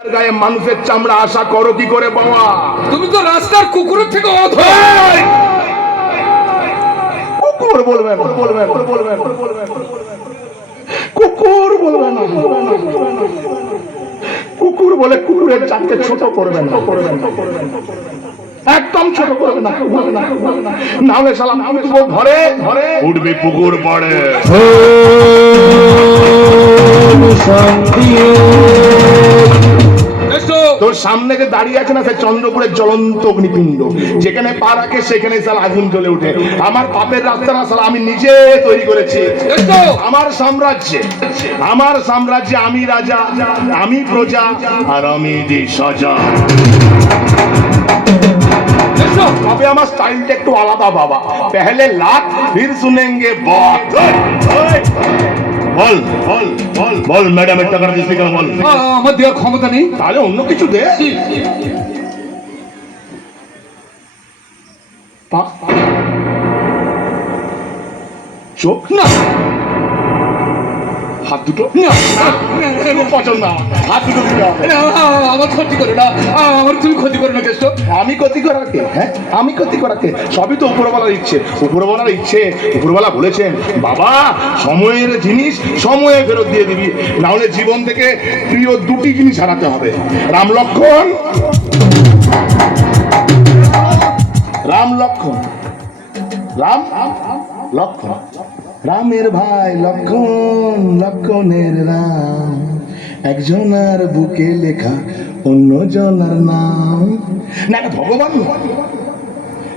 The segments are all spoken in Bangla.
গায়ে মানুষের চামড়া আশা করো কি করে বাবা? তুমি তো রাস্তার কুকুরের থেকে কুকুর বলবে না বলবে না। বলবে না কুকুর বলবে না। কুকুর বলে কুকুরের চাকতে ছোট করবে না। করবে না একদম ছোট করবে না। করবে না, হলে সালাম আমি তো ঘরে ঘরে। উঠবে পুকুর পড়ে। তোর সামনে যে দাঁড়িয়ে আছে না সে চন্দ্রপুরের জ্বলন্ত অগ্নিপিণ্ড যেখানে পা রাখে সেখানে সাল আগুন জ্বলে ওঠে। আমার পাপের রাস্তা না সাল আমি নিজে তৈরি করেছি। আমার সাম্রাজ্যে আমার সাম্রাজ্যে আমি রাজা আমি প্রজা আর আমি দি সাজা তবে আমার স্টাইলটা একটু আলাদা বাবা। পেহলে লাখ ফির শুনেঙ্গে বাত বল বল বল। বল ম্যাডামের টাকাটা দিতে গেল বল? আমার দেওয়ার ক্ষমতা নেই। তাহলে অন্য কিছু দে। চোখ না। হাত দুটো পছন্দ। হাত দুটো আমার ক্ষতি করো না আমার তুমি ক্ষতি করো না কেষ্ট আমি ক্ষতি করার কে হ্যাঁ আমি ক্ষতি করার কে সবই তো উপরওয়ালার ইচ্ছে উপরওয়ালার ইচ্ছে উপরওয়ালা বলেছেন বাবা সময়ের জিনিস সময়ে ফেরত দিয়ে দিবি না হলে জীবন থেকে প্রিয় দুটি জিনিস হারাতে হবে রাম লক্ষণ রাম লক্ষণ রাম লক্ষণ রামের ভাই লক্ষণ লক্ষণের রাম। একজনার বুকে লেখা অন্য জনার নাম। না ভগবান নয়।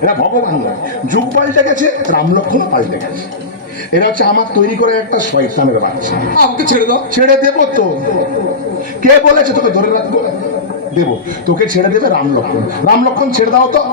এরা ভগবান নয়। যুগ পাল্টে গেছে রাম লক্ষণ পাল্টে গেছে। এরা হচ্ছে আমার তৈরি করে একটা শয়তানের বাচ্চা। আমাকে ছেড়ে দাও। ছেড়ে দেবো তো। কে বলেছে তোকে ধরে রাখব? দেবো। তোকে ছেড়ে দেবে রাম লক্ষণ। রাম লক্ষণ ছেড়ে দাও তো।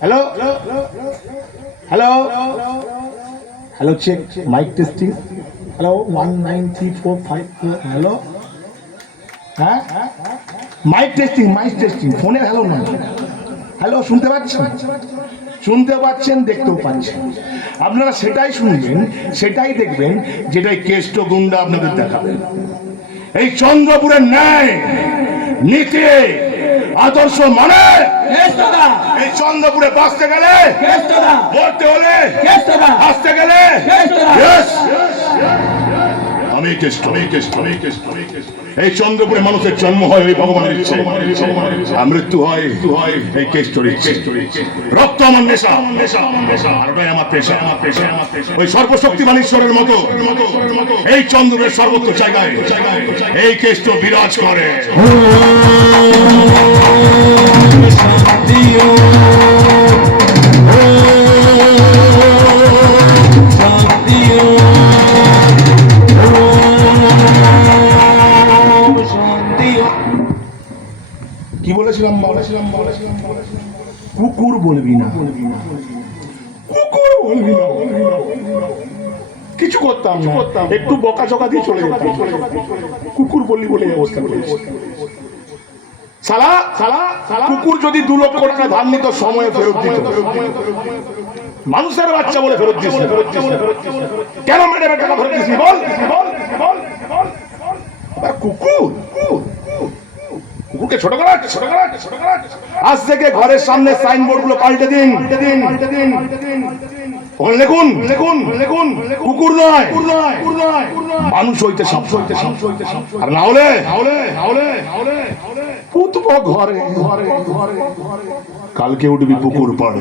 Hello hello hello check mic testing hello one nine three four five hello হ্যাঁ মাইক টেস্টিং মাইক টেস্টিং ফোনের হ্যালো না হ্যালো শুনতে পাচ্ছেন? শুনতে পাচ্ছেন, দেখতেও পাচ্ছেন। আপনারা সেটাই শুনবেন, সেটাই দেখবেন, যেটাই কেষ্ট গুন্ডা আপনাদের দেখাবেন। এই চন্দ্রপুরের ন্যায়, নীতি আদর্শ মানে এই চন্দ্রপুরে বাঁচতে গেলে মরতে হলে আসতে গেলে আমি। এই চন্দ্রপুরে মানুষের জন্ম হয় ওই ভগবানের ইচ্ছে। আর মৃত্যু হয় এই কেষ্টর রক্ত আমার নেশা। আর ওটাই আমার পেশা। আমার পেশা আমার পেশা ওই সর্বশক্তিমান ঈশ্বরের মতো এই চন্দ্রের সর্বত্র জায়গায় এই কেষ্ট বিরাজ করে। কি বলেছিলাম বলেছিলাম বলেছিলাম বলেছিলাম। কুকুর বলবি না। কুকুর বলবি না। কিছু করতাম না। একটু বকা চকা দিয়ে চলে যেতাম। কুকুর বললি বলে অবস্থা করেছি সালা সালা কুকুর যদি দু লক্ষ টাকা ধার নিত সময়ে ফেরত দিত। মানুষের বাচ্চা বলে ফেরত দিস কেন ম্যাডামের টাকা ফেরত দিস বল। কুকুর কুকুর কুকুরকে ছোট করা ছোট করা ছোট করা। আজ থেকে ঘরের সামনে সাইনবোর্ডগুলো পাল্টে দিন। দিন পাল্টে দিন। লেগুন লিখুন। লিখুন কুকুর নয়। মানুষ হইতে সব হইতে সব হইতে আর না হলে? পুতব ঘরে। কালকে উঠবি পুকুর পাড়ে।